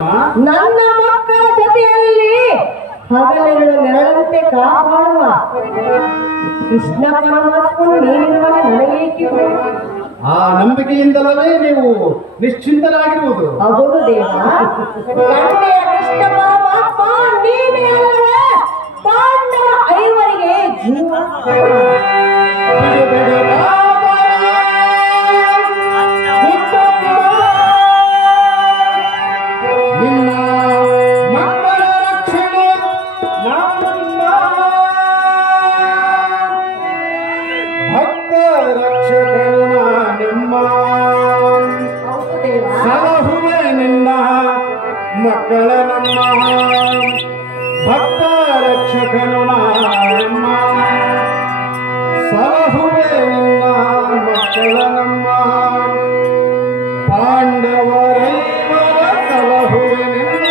ನನ್ನ ಮಕ್ಕಳ ಜೊತೆಯಲ್ಲಿ ಹಗಲಿರುಳು ನೆರಳಂತೆ ಕಾಪಾಡುವ ಕೃಷ್ಣ ಪರಮಾತ್ಮನು ನೀನಿರುವಾಗ ನನಗೇಕೆ? ಆ ನಂಬಿಕೆಯಿಂದಲೇ ನೀವು ನಿಶ್ಚಿಂತರಾಗಿರುವುದು. ಹೌದು ದೇವ. ತಂದೆಯ ಕೃಷ್ಣ ಪರಮಾತ್ಮ ನೀನೇ ಅಲ್ಲವೇ ಪಾಂಡವ ಐವರಿಗೆ ಜೀವ. ಮಕ್ಕಳ ನಮ್ಮ ಭಕ್ತ ರಕ್ಷಕನು ನಮ್ಮ ಸಲಹುವೆ ನಿನ್ನ ಮಕ್ಕಳ ನಮ್ಮ ಪಾಂಡವರೈವರ ಸಲಹುವೆ ನಿನ್ನ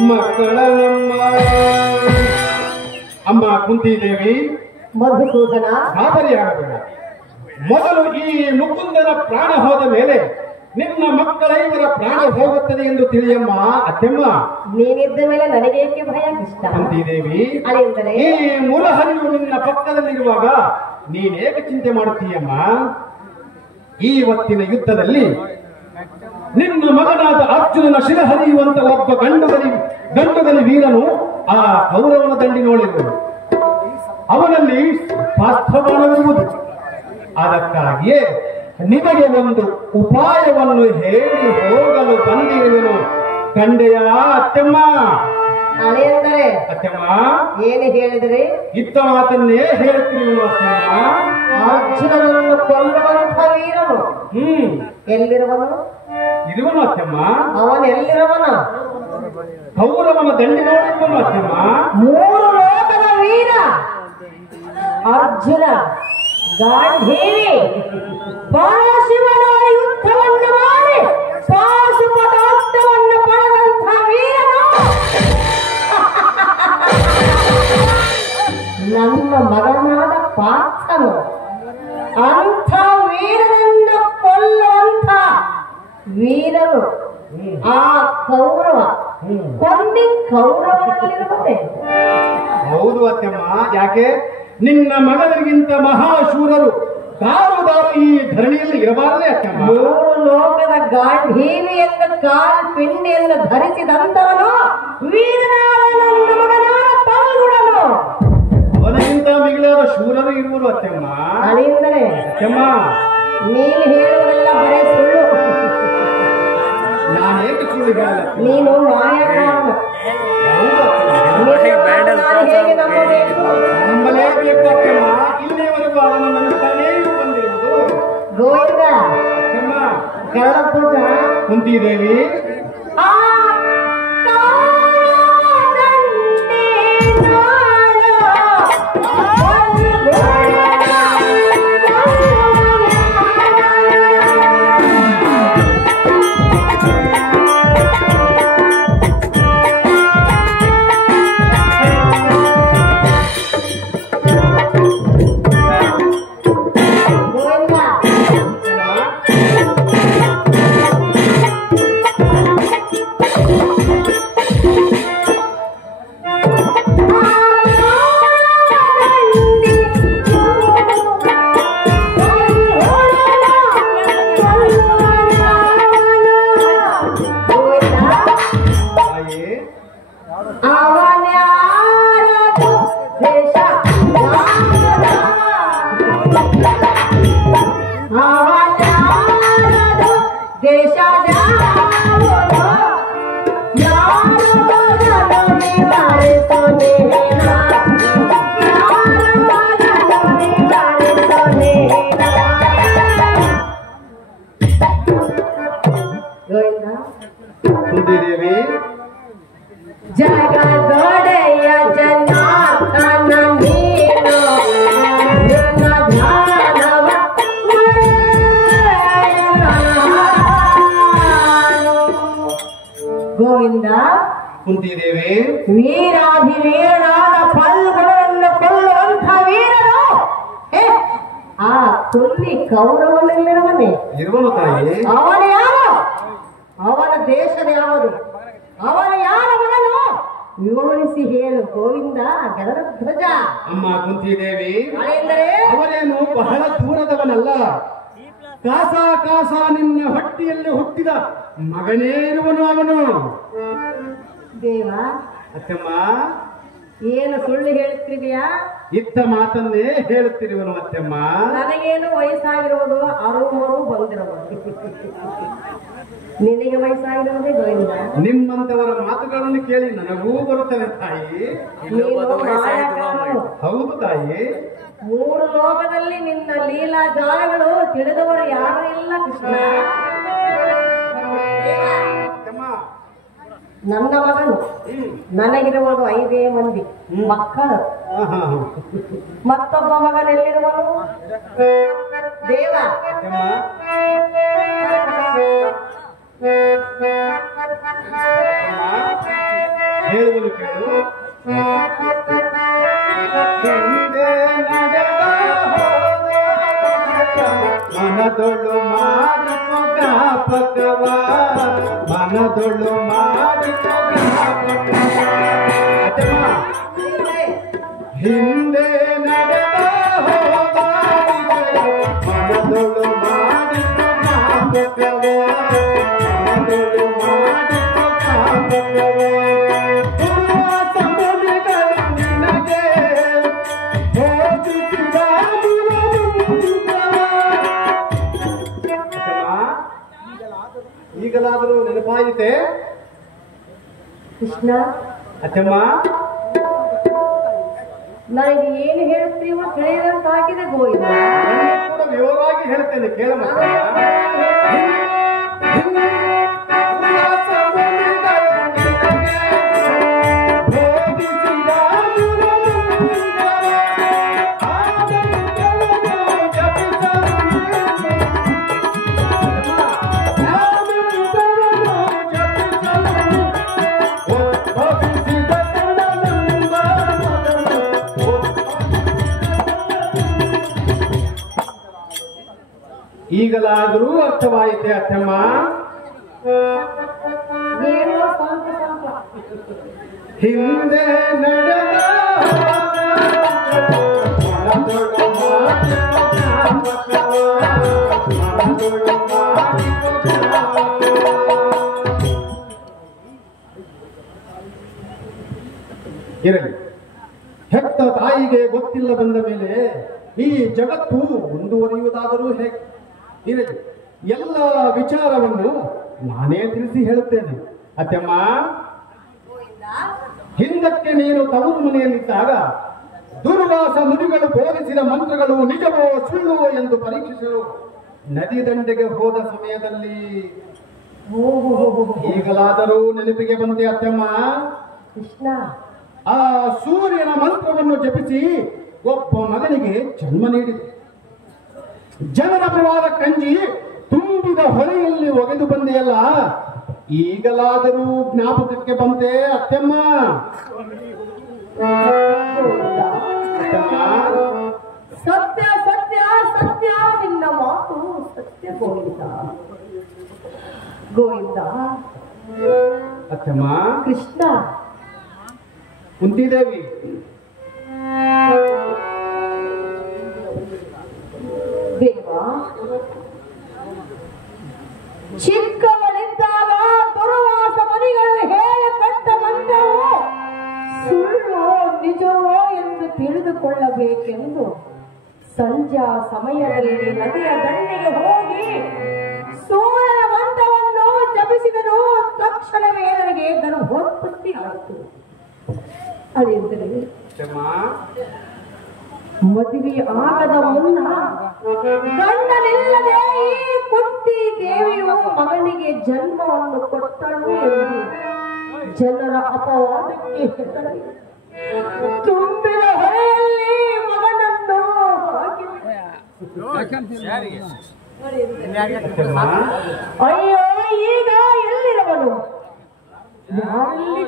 ಮಕ್ಕಳ ಅಮ್ಮ ಕುಂತಿದೇವಿ ಮಧುಸೂದನ ಗಾಬರಿಯಾಗಬೇಡ. ಮೊದಲು ಈ ಮುಕುಂದನ ಪ್ರಾಣ ಹೋದ ಮೇಲೆ ನಿನ್ನ ಮಕ್ಕಳ ಇವರ ಪ್ರಾಣ ಹೋಗುತ್ತದೆ ಎಂದು ತಿಳಿಯಮ್ಮ. ಅತ್ತೆಮ್ಮ ನೀನಿದ್ದ ಮೇಲೆ ನನಗೇಕೆ ಭಯ ಕೃಷ್ಣ? ಕುಂತಿದೇವಿ ಅಲೆಂದರೆ ಈ ಮೂಲಹರಿವು ನಿನ್ನ ಪಕ್ಕದಲ್ಲಿರುವಾಗ ನೀನೇಕೆ ಚಿಂತೆ ಮಾಡುತ್ತೀಯಮ್ಮ? ಇವತ್ತಿನ ಯುದ್ಧದಲ್ಲಿ ನಿನ್ನ ಮಗನಾದ ಅರ್ಜುನನ ಶಿರಹರಿಯುವಂತ ಒಬ್ಬ ಗಂಡುಗಲಿ ವೀರನು ಆ ಕೌರವನ ದಂಡಿನೋಳಿರುವುದು. ಅವನಲ್ಲಿ ಪಾಸ್ತ್ರವಾಣವಿರುವುದು. ಅದಕ್ಕಾಗಿಯೇ ನಿಮಗೆ ಒಂದು ಉಪಾಯವನ್ನು ಹೇಳಿ ಹೋಗಲು ಬಂದಿರುವೆನು ಕಂಡೆಯ ಅತ್ತೆಮ್ಮ. ಅಲೆಂದರೆ ಅತ್ತೆಮ್ಮ ಏನು ಹೇಳಿದರೆ? ಇದ್ದ ಮಾತನ್ನೇ ಹೇಳುತ್ತೀರಿ ಅತ್ತೆಮ್ಮ. ಅರ್ಜುನನನ್ನು ಕೊಲ್ಲುವಂಥ ವೀರನು ಎಲ್ಲಿರುವನು? ಇರುವನು ಅತ್ತೆಮ್ಮ. ಅವನೆಲ್ಲಿರುವನು? ಕೌರವನ ದಂಡಿನೋಳಿರುವನು ಅತ್ತೆಮ್ಮ. ಮೂರು ಲೋಕದ ವೀರ ಅರ್ಜುನ ಗಾಂಧೀವಿ ಪರಶಿವನ ಯುದ್ಧವನ್ನು ಮಾಡಿ ಪಾಶುಪತಾಸ್ತ್ರವನ್ನು ಪಡೆದಂಥ ವೀರನು ನನ್ನ ಮಗನಾದ ಪಾರ್ಥನು. ಅಂಥ ವೀರನನ್ನ ಕೊಲ್ಲುವಂಥ ವೀರನು ಆ ಕೌರವ ಕೊಂದಿ ಕೌರವನಲ್ಲಿರುತ್ತದೆ. ಹೌದು ಅತ್ತೆಮ್ಮ. ಯಾಕೆ ನಿನ್ನ ಮಗನಿಗಿಂತ ಮಹಾಶೂರರು ದಾರು ಈ ಧರಣಿಯಲ್ಲಿ ಇರಬಾರದೆ ಅತ್ತೆಮ್ಮ. ಮೂರು ಲೋಕದ ಗಾಂಧೀವಿಯಂತ ಕಾಲ್ ಪಿಂಡಿಯನ್ನು ಧರಿಸಿದಂತವನು ವೀರನಾದ ನನ್ನ ಮಗನಾದ ಪಾಲ್ಗುಣನು. ಅವನಿಗಿಂತ ಮಿಗಿಲಾದ ಶೂರರು ಇರುವರು ಅತ್ತೆಮ್ಮ. ಅದೇಂದರೆ ಅತ್ತೆಮ್ಮ, ನೀನು ಹೇಳುವುದೆಲ್ಲ ಬರೇ ಸುಳ್ಳು. ನಾನೇಕೆ ಸುಳ್ಳು ಹೇಳಲ್ಲ? ನೀನು ಮಾಯಕಾರನು. ಹೇಗೆ ನಂಬಬೇಕು? ನಂಬಲೇಬೇಕು ಅತ್ತೆಮ್ಮ. ಇಲ್ಲಿಯವರೆಗೂ ಅವನು ನಂಬುತ್ತಾನೇ ಬಂದಿರುವುದು. ಗೋವಿಂದ ಅತ್ತೆಮ್ಮ, ಗರುಡ ಪೂಜ ಕುಂತಿದೇವಿ ಕುಂತಿದೇವಿ ಜಗದೊಡೆಯ ಜನಾರ್ದನ ನೀನು ನಿನ್ನ ಧ್ಯಾನವ ಗೋವಿಂದ ಕುಂತಿದೇವಿ ವೀರಾಧಿವೀರನಾದ ಫಲ್ಗುಣವನ್ನು ಕೊಲ್ಲುವಂಥ ವೀರನು ಆ ಕೊಲ್ಲಿ ಕೌರವನಲ್ಲಿರುವನೇ ಇರುವನು ತಾಯಿ. ಅವನ ಯಾರು? ಅವನ ದೇಶದ ಯಾವುದು? ಅವನ ಯಾರ ಮಗನು? ವಿವರಿಸಿ ಹೇಳು ಗೋವಿಂದ ಗರುಡ ಧ್ವಜ. ಅಮ್ಮ ಕುಂತಿದೇವಿ, ಅದೇಂದರೆ ಅವನೇನು ಬಹಳ ದೂರದವನಲ್ಲ. ಕಾಸ ಕಾಸ ನಿನ್ನ ಹೊಟ್ಟೆಯಲ್ಲಿ ಹುಟ್ಟಿದ ಮಗನೇ ಇರುವನು ಅವನು. ದೇವ, ಅತ್ತಮ್ಮ, ಏನು ಸುಳ್ಳು ಹೇಳ್ತಿದೀಯಾ? ಇತ್ತ ಮಾತನ್ನೇ ಹೇಳುತ್ತಿರುವನು ಅತ್ತಮ್ಮ. ನನಗೇನು ವಯಸ್ಸಾಗಿರುವುದು 60 ಬಂದಿರಬಹುದು. ನಿನಗೆ ವಯಸ್ಸಾಗಿರುವುದೇ ಗೋವಿಂದ. ನಿಮ್ಮಂತವರ ಮಾತುಗಳನ್ನು ಕೇಳಿ ನನಗೂ ಬರುತ್ತದೆ ತಾಯಿ. ನೀನು ಮಾಯಕಾರನು. ಹೌದು ತಾಯಿ. 3 ಲೋಕದಲ್ಲಿ ನಿನ್ನ ಲೀಲಾ ಜಾಲಗಳು ತಿಳಿದವರು ಯಾರು ಇಲ್ಲ ಕೃಷ್ಣ. ನನ್ನ ಮಗನು ನನಗಿರುವುದು 5 ಮಂದಿ ಮಕ್ಕಳು. ಮತ್ತೊಬ್ಬ ಮಗನೆಲ್ಲಿರುವನು? ದೇವ, ಹೇಳುವುದು ಕೇಳು. ಮನದೊಳು ಮಾಡಿತು ಜ್ಞಾಪಕವ, ಮನದೊಳು ಮಾಡಿತು ಜ್ಞಾಪಕವ. ಹಿಂದೆ ನಡೆದ ಹೋದ ಮನದೊಳು ಮಾಡಿತು ಜ್ಞಾಪಕವ, ಮನದೊಳು ಮಾಡಿತು ಜ್ಞಾಪಕವ. ಈಗಲಾದರೂ ನೆನಪಾಯಿತೆ ಕೃಷ್ಣ? ಅತ್ತಮ್ಮ, ನನಗೆ ಏನು ಹೇಳ್ತೀವೋ ತಿಳಿಯದಂತಾಗಿದೆ ಗೋವಿಂದ. ಕೂಡ ವಿವರವಾಗಿ ಹೇಳ್ತೇನೆ ಕೇಳಮ್ಮ. ಈಗಲಾದರೂ ಅರ್ಥವಾಯಿತೆ ಅತ್ತಮ್ಮ. ಏನೋ ಸ್ವಲ್ಪ ಸ್ವಲ್ಪ ಹಿಂದೆ ನಡೆದ ಮನದೊಳು ಮಾಡಿತು ಜ್ಞಾಪಕವ, ಮನದೊಳು ಮಾಡಿತು ಜ್ಞಾಪಕವ. ಇರಲಿ, ಹೆತ್ತ ತಾಯಿ ತಾಯಿಗೆ ಗೊತ್ತಿಲ್ಲ ಬಂದ ಮೇಲೆ ಈ ಜಗತ್ತು ಮುಂದುವರಿಯುವುದಾದರೂ ಹೇಗೆ? ಇರಲಿ, ಎಲ್ಲ ವಿಚಾರವನ್ನು ನಾನೇ ತಿಳಿಸಿ ಹೇಳುತ್ತೇನೆ. ಅತ್ತೆಮ್ಮ, ಹಿಂದಕ್ಕೆ ನೀನು ತವರು ಮನೆಯಲ್ಲಿದ್ದಾಗ ದುರ್ವಾಸ ಮುನಿಗಳು ಬೋಧಿಸಿದ ಮಂತ್ರಗಳು ನಿಜವೋ ಸುಳ್ಳು ಎಂದು ಪರೀಕ್ಷಿಸಲು ನದಿ ದಂಡೆಗೆ ಹೋದ ಸಮಯದಲ್ಲಿ ಈಗಲಾದರೂ ನೆನಪಿಗೆ ಬಂದೆ ಅತ್ತೆಮ್ಮ? ಕೃಷ್ಣ, ಆ ಸೂರ್ಯನ ಮಂತ್ರವನ್ನು ಜಪಿಸಿ ಒಬ್ಬ ಮಗನಿಗೆ ಜನ್ಮ ನೀಡಿದೆ. ಜನರ ಪರವಾದ ಕಂಜಿ ತುಂಬಿದ ಹೊಳೆಯಲ್ಲಿ ಒಗೆದು ಬಂದೆಯಲ್ಲ, ಈಗಲಾದರೂ ಜ್ಞಾಪಕಕ್ಕೆ ಬಂತೆ ಅತ್ತೆಮ್ಮ? ಸತ್ಯ ಸತ್ಯ ಸತ್ಯ, ನಿನ್ನ ಮಾತು ಸತ್ಯ ಗೋವಿಂದ. ಗೋವಿಂದ. ಅತ್ತೆಮ್ಮ. ಕೃಷ್ಣ. ಕುಂತಿದೇವಿ. ದೇವ, ಚಿಕ್ಕವನಿದ್ದಾಗ ದುರ್ವಾಸ ಮುನಿಗಳು ಹೇಳಕಟ್ಟ ಮಂತ್ರವು ಸುಳ್ಳು ನಿಜವೋ ಎಂದು ತಿಳಿದುಕೊಳ್ಳಬೇಕೆಂದು ಸಂಧ್ಯಾ ಸಮಯದಲ್ಲಿ ನದಿಯ ದಂಡೆಗೆ ಹೋಗಿ ಸೂರ್ಯನ ಮಂತ್ರವನ್ನು ಜಪಿಸಿದನು. ತಕ್ಷಣವೇ ನನಗೆ ಗರ್ಭೋತ್ಪತ್ತಿ ಆಯಿತು. ಅದೇಂದರೆ ಮದುವೆ ಆಗದ ಮುನ್ನ ಗಂಡನಿಲ್ಲದೆ ಈ ಕುಂತಿ ದೇವಿಯು ಮಗನಿಗೆ ಜನ್ಮವನ್ನು ಕೊಟ್ಟಳು ಎಂದು ಜನರ ಅಪವಾದಕ್ಕೆ ಹೆದರಿ ತುಂಬಿದ ಹೊಳೆಯಲ್ಲಿ ಮಗನನ್ನು ಅಯ್ಯೋ, ಈಗ ಎಲ್ಲಿರುವನು? ಯಾರಲ್ಲಿ